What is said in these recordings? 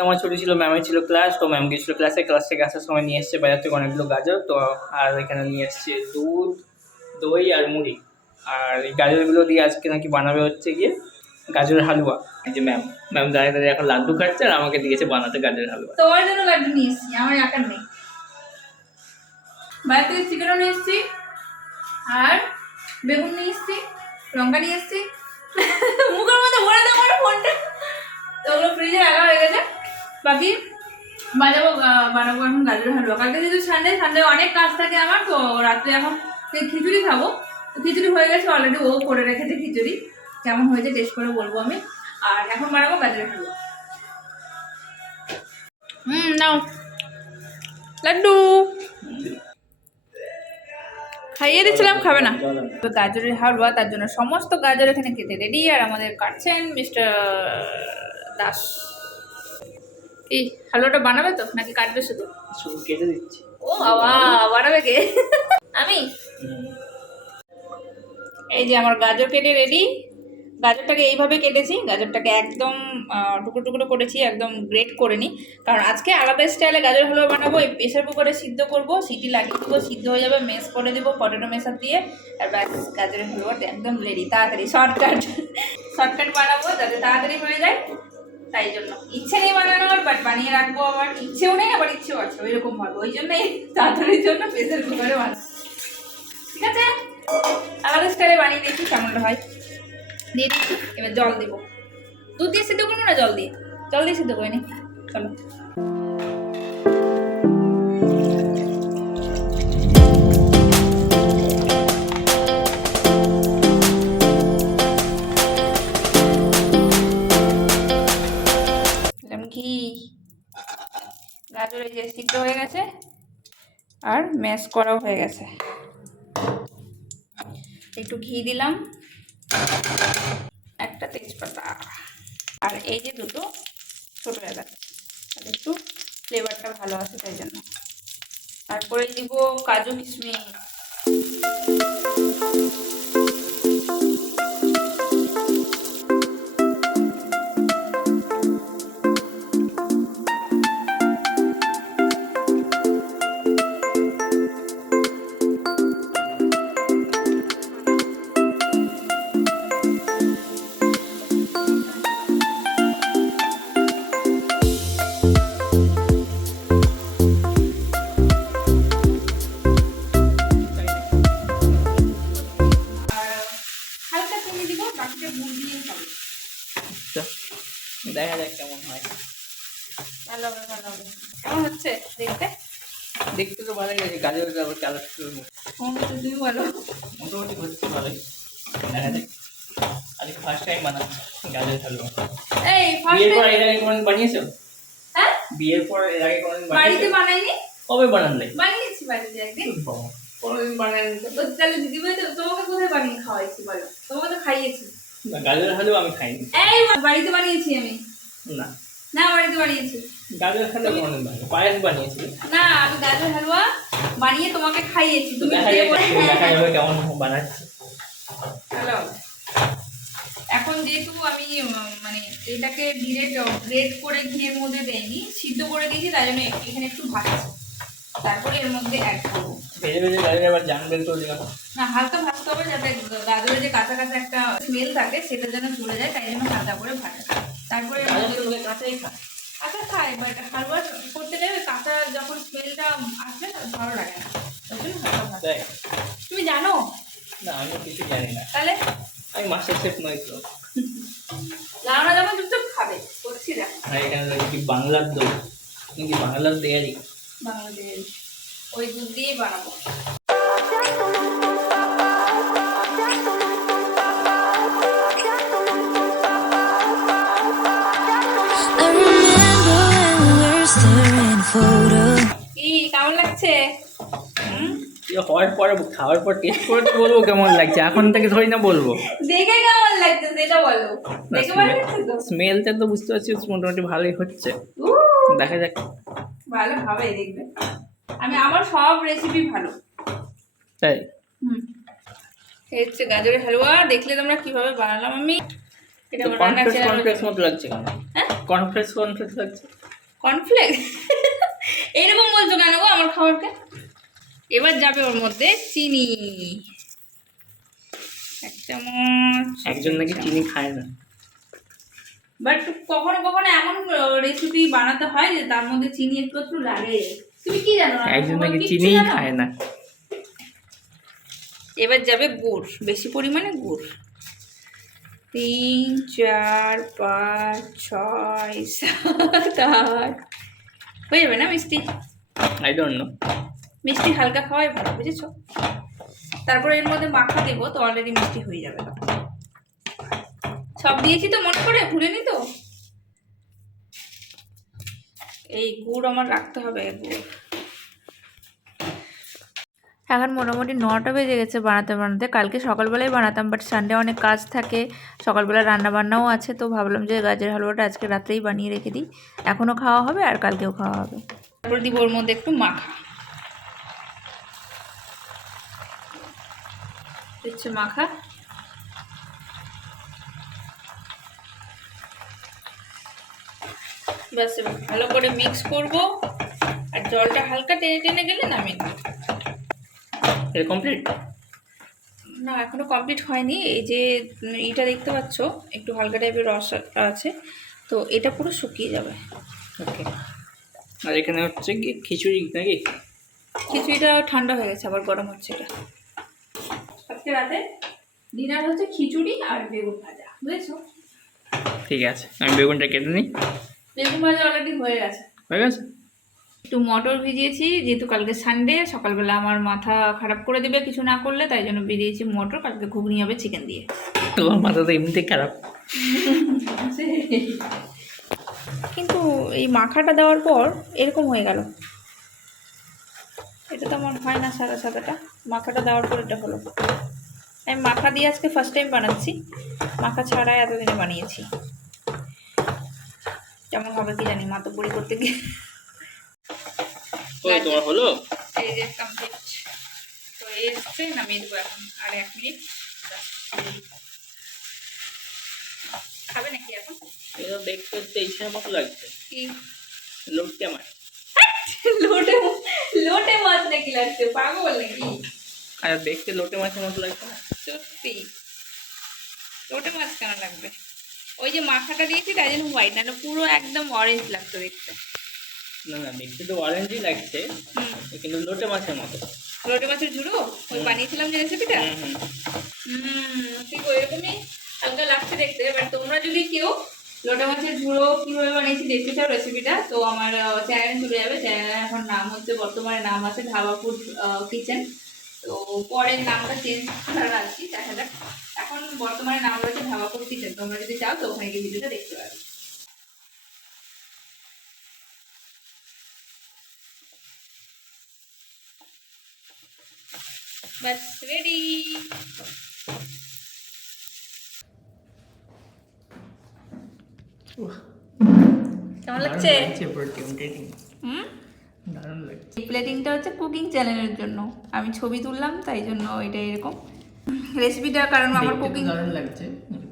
আমার ছুটি ছিল, ম্যামের ছিল ক্লাস, তো ম্যাম গেছিলো ক্লাস থেকে আসার সময় নিয়ে এসছে বাজার থেকে অনেকগুলো গাজর। তো আর এখানে নিয়ে এসছে দুধ, দই আর মুড়ি। আর এই গাজরগুলো দিয়ে আজকে নাকি বানাবে হচ্ছে গিয়ে গাজরের হালুয়া। এই যে ম্যাম দাঁড়িয়ে দাঁড়িয়ে এখন লাড্ডু খাচ্ছে আর আমাকে দিয়েছে বানাতে গাজরের হালুয়া। তোমার জন্য লাড্ডু নিয়ে এসছি, আমার একার নেই। বাইরে থেকে চিকেনও নিয়ে এসছি, আর বেগুন নিয়ে এসছি, লঙ্কা নিয়ে এসছি। মুখের মধ্যে ভরে দেবো আমার ফোনটা। তো ওগুলো ফ্রিজে রাখা হয়ে গেছে। বাকি বানাবো এখন গাজরের হালুয়া। কালকে যেহেতু সানডে অনেক কাজ থাকে আমার, তো রাত্রে এখন খিচুড়ি খাবো। তো খিচুড়ি হয়ে গেছে অলরেডি, ও করে রেখেছে খিচুড়ি। কেমন হয়েছে টেস্ট করে বলবো আমি। আর এখন বানাবো গাজরের হালুয়া। নাও লাড্ডু খাইয়ে দিচ্ছিলাম, খাবে না। তো গাজরের হালুয়া, তার জন্য সমস্ত গাজর এখানে কেটে রেডি। আর আমাদের কাটছেন মিস্টার দাস। কি হালুয়াটা বানাবে তো নাকি কাটবে শুধু? শুধু কেটে দিচ্ছি। ও বাবা, বানাবে কে? আমি। এই যে আমার গাজর কেটে রেডি। গাজরটাকে এইভাবে কেটেছি, গাজরটাকে একদম টুকরো টুকরো করেছি, একদম গ্রেট করে নিই। কারণ আজকে আলাদা স্টাইলে গাজর হালুয়া বানাবো। এই প্রেশার কুকারে সিদ্ধ করবো, সিটি লাগিয়ে দেবো, সিদ্ধ হয়ে যাবে, মেশ করে দেবো পটেটো মেশার দিয়ে। আর ব্যাস গাজরের হালুয়াটা একদম রেডি। তাড়াতাড়ি শর্টকাট বানাবো যাতে তাড়াতাড়ি হয়ে যায়। তাই জন্য ইচ্ছে নেই বানানোর, বাট বানিয়ে রাখবো। আবার ইচ্ছেও নেই, আবার ইচ্ছেও আছে, ওইরকম ভাবে। ওই জন্যই তাড়াতাড়ির জন্য প্রেশার কুকারে বানাবো। ঠিক আছে, আলাদা স্টাইলে বানিয়ে দেখি কেমনটা হয়। দিয়ে দিচ্ছি, এবার জল দেবো। দুধ দিয়ে সিদ্ধ করবো না, জল দিয়ে সিদ্ধ করে নি। চলো, ঘি, গাজর এই যে সিদ্ধ হয়ে গেছে আর ম্যাশ করাও হয়ে গেছে। একটু ঘি দিলাম, একটা তেজপাতা, আর এই যে দুটো ছোটো এলাচ, একটু ফ্লেভারটা ভালো আছে তাই জন্য। তারপরে দিব কাজু কিশমিশ। দেখা যাক কেমন হয়। ভালো হবে, ভালো হবে। কেমন হচ্ছে দেখতে? দেখতে তো ভালোই লাগে, গাজরের আবার কালার তুমি বলো। মোটামুটি হচ্ছে ভালোই। দেখা যাক, আজকে ফার্স্ট টাইম বানাচ্ছি গাজরের হালুয়া। এই বিয়ের পর এর আগে কোনদিন বানিয়েছো? হ্যাঁ, বিয়ের পর এর আগে কোনদিন বাড়িতে বানিয়েছো? বানাইনি। কবে বানালে? বানিয়েছি বাড়িতে একদিন। কোনদিন বানাইনি তো তাহলে দিদিভাই তো তোমাকে কোথায় বানিয়ে খাওয়াইছি বলো? তোমাকে তো খাইয়েছি। না, গাজরের হালুয়া আমি খাইনি। এই বাড়িতে বানিয়েছি আমি। না না, বাড়িতে বানিয়েছি। গাজরের হালুয়া কোনদিন বানিয়েছি? পায়েস বানিয়েছি। না, আমি গাজর হালুয়া বানিয়ে তোমাকে খাইয়েছি। তুমি দেখা যাবে কেমন বানাচ্ছি। হ্যালো, এখন যেহেতু আমি মানে এটাকে গ্রেট করে ঘিয়ের মধ্যে দেইনি, সিদ্ধ করে দিয়েছি, তাই জন্য এখানে একটু ভাজছি। তারপরে এর মধ্যে অ্যাড করবো। ভেজে ভেজে গাজরে আবার জান বের করে দিলাম। না, হালকা ভাজতে হবে যাতে গাজরের যে কাঁচা কাঁচা একটা স্মেল থাকে সেটা যেন চলে যায়, তাই জন্য হালকা করে ভাজা। তারপরে কাঁচাই খায়। কাঁচা খায়, বাট হালুয়া করতে গেলে কাঁচা যখন স্মেলটা আসবে না ভালো লাগে না, ওই জন্য হালকা ভাজা। তুমি জানো? না, আমি কিছু জানি না। তাহলে আমি মাস্টার শেফ নই তো। জানো না যখন চুপচাপ খাবে, করছি না। আর এখানে রয়েছে বাংলার দই। তুমি কি বাংলার দেয়ারি? বাংলাদেশ ওই দুধ দিয়েই বানাবো। কি কেমন লাগছে? হওয়ার পরে খাওয়ার পর টেস্ট করে তো বলবো কেমন লাগছে, এখন থেকে ধরি না বলবো। দেখে কেমন লাগছে সেটা বলো। দেখে ভালো লাগছে তো? স্মেলটা তো বুঝতে পারছি মোটামুটি ভালোই হচ্ছে। দেখা যাক। ভালো হবে, দেখবে। আমার সব রেসিপি ভালো। তাই? এই হচ্ছে গাজরের হালুয়া। দেখলে তোমরা কিভাবে বানালাম আমি। এটা কর্নফ্লেক্স মতো লাগছে কেন? হ্যাঁ, কর্নফ্লেক্স লাগছে। কর্নফ্লেক্স এইরকম বলছো কেন গো আমার খাবারকে? এবার যাবে ওর মধ্যে চিনি, 1 চামচ। একজন নাকি চিনি খায় না, বাট কখনো কখনো এমন রেসিপি বানাতে হয় যে তার মধ্যে চিনি একটু একটু লাগে। তুমি কি জানো? একজন নাকি চিনিই খায় না। এবার যাবে গুড়, বেশি পরিমাণে গুড়। 3 4 5 6 7 8 হয়ে যাবে না মিষ্টি? I don't know. মিষ্টি হালকা খাওয়াই ভালো, বুঝেছো? তারপরে এর মধ্যে মাখা দেবো, তো অলরেডি মিষ্টি হয়ে যাবে। সব দিয়েছি তো, মনে করে ভুলিনি তো। এই গুড় আমার রাখতে হবে, গুড়। এখন মোটামুটি 9টা বেজে গেছে বানাতে বানাতে। কালকে সকালবেলায় বানাতাম, বাট সানডে অনেক কাজ থাকে, সকালবেলা রান্নাবান্নাও আছে, তো ভাবলাম যে গাজর হালুয়াটা আজকে রাত্রেই বানিয়ে রেখে দিই। এখনও খাওয়া হবে আর কালকেও খাওয়া হবে। তারপর দিব ওর মধ্যে একটু মাখা, দিচ্ছে মাখা। ব্যাস এবার ভালো করে মিক্স করব, আর জলটা হালকা টেনে টেনে গেলে নামিয়ে দেবো। এটা কমপ্লিট? না, এখনো কমপ্লিট হয়নি। এই যে এটা দেখতে পাচ্ছ একটু হালকা টাইপের রস আছে, তো এটা পুরো শুকিয়ে যাবে। ওকে। আর এখানে হচ্ছে কি খিচুড়ি নাকি? খিচুড়িটা ঠান্ডা হয়ে গেছে, আবার গরম হচ্ছে। এটা আজকে রাতে ডিনার হচ্ছে খিচুড়ি আর বেগুন ভাজা, বুঝেছো? ঠিক আছে, আমি বেগুনটা কেটে নিই। বেগুন ভাজা অলরেডি হয়ে গেছে। হয়ে গেছে। একটু মটর ভিজিয়েছি, যেহেতু কালকে সানডে, সকালবেলা আমার মাথা খারাপ করে দেবে কিছু না করলে, তাই জন্য ভিজিয়েছি মটর। কালকে ঘুগনি হবে চিকেন দিয়ে। তোমার মাথা তো এমনিতেই খারাপ। কিন্তু এই মাখাটা দেওয়ার পর এরকম হয়ে গেল। এটা তো আমার হয় না সাদা সাদাটা, মাখাটা দেওয়ার পর এটা হলো। আমি মাখা দিয়ে আজকে ফার্স্ট টাইম বানাচ্ছি, মাখা ছাড়া এতদিনে বানিয়েছি। কেমন হবে কি জানি, মা তো বড়ি করতে গিয়ে। তোমার হলো? এই যে কমপ্লিট হয়ে এসছে, নামিয়ে দেবো এখন। আর 1 মিনিট। খাবে নাকি এখন? এটা দেখতে ইচ্ছার মতো লাগছে। কি লোটকে মাছ? লোটে লোটে মাছ নাকি লাগছে? পাগল নাকি? আর দেখতে লোটে মাছের মতো লাগছে না? সত্যি লোটে মাছ কেন লাগবে? ওই যে মাখাটা দিয়েছি তাই জন্য হোয়াইট, না পুরো একদম অরেঞ্জ লাগতো দেখতে। না না, দেখতে তো অরেঞ্জই লাগছে, কিন্তু লোটে মাছের মতো। লোটে মাছের ঝুড়ো ওই বানিয়েছিলাম যে রেসিপিটা, ঠিক ওইরকমই হালকা লাগছে দেখতে। এবার তোমরা যদি কেউ লোটে মাছের ঝুড়ো কিভাবে বানিয়েছি দেখতে চাও রেসিপিটা, তো আমার চ্যানেলে চলে যাবে। চ্যানেলের এখন নাম হচ্ছে, বর্তমানে নাম আছে ধাবাপুর কিচেন। তো পরের নামটা চেঞ্জ করার আছি, দেখা যাক। এখন বর্তমানে নাম রয়েছে ধাবাপুর কিচেন। তোমরা যদি চাও তো ওখানে গিয়ে ভিডিওটা দেখতে পারবে। ব্যাস রেডি। কেমন লাগছে? দারুণ লাগছে। এই প্লেটিংটা হচ্ছে কুকিং চ্যানেলের জন্য, আমি ছবি তুললাম তাই জন্য এটা এরকম রেসিপিটা। কারণ আমার কুকিং দারুণ লাগছে,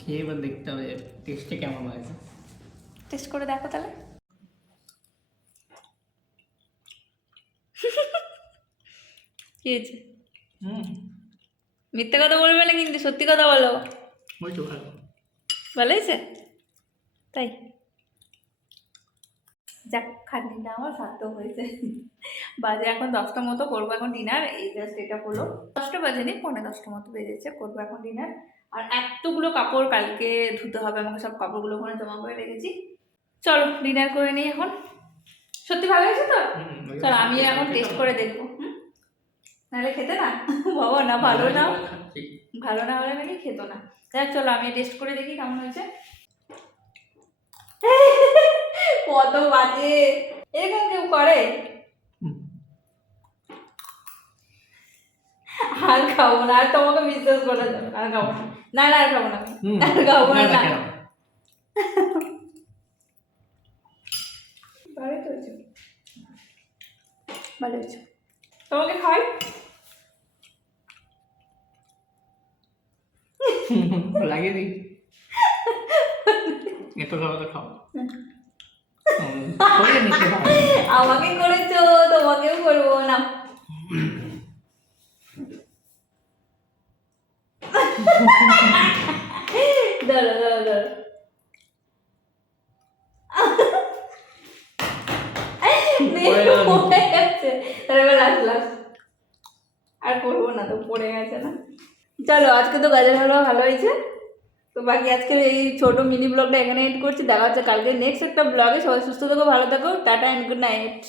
খেয়ে এবার দেখতে হবে টেস্টে কেমন লাগে। টেস্ট করে দেখো তাহলে। কি হয়েছে? মিথ্যে কথা বলবে না কিন্তু, সত্যি কথা বলো। ওই তো ভালো। ভালো হয়েছে? তাই যাক, খাটনিটা আমার সার্থক হয়েছে। বাজে এখন 10টা মতো, করবো এখন ডিনার। এই জাস্ট এটা হলো 10টা বাজেনি, 9:45 মতো বেজেছে, করবো এখন ডিনার। আর এতগুলো কাপড় কালকে ধুতে হবে আমাকে, সব কাপড়গুলো ওখানে জমা করে রেখেছি। চলো ডিনার করে নিই এখন। সত্যি ভালো হয়েছে তো? চলো আমি এখন টেস্ট করে দেখবো। নাহলে খেতে না বাবা, না ভালো না, ভালো না হলে নাকি খেতো না। দেখ চলো আমি টেস্ট করে দেখি কেমন হয়েছে। কত বাজে, এরকম কেউ করে? আর খাবো না, আর তোমাকে বিশ্বাস করা যাবে না, আর খাবো না। না না, আর খাবো না, আর খাবো না। ভালো হয়েছে, ভালো হয়েছে। তোমাকে খাই লাগিয়ে দিই, এত খাওয়া তো খাও। করে নিতে হবে। আমাকে করেছো, তোমাকেও করবো না। ধরো ধরো ধরো। পড়ে গেল। পড়ে গেছে। তাহলে এবার লাস্ট লাস্ট আর করবো না, তো পড়ে গেছে না। চলো আজকে তো গাজর হালুয়া ভালো হয়েছে। তো বাকি আজকে এই ছোট মিনি ব্লগটা এখানে এন্ড করছি। দেখা হচ্ছে কালকে নেক্সট একটা ব্লগে। সবাই সুস্থ থাকো, ভালো থাকো, টাটা এন্ড গুড নাইট।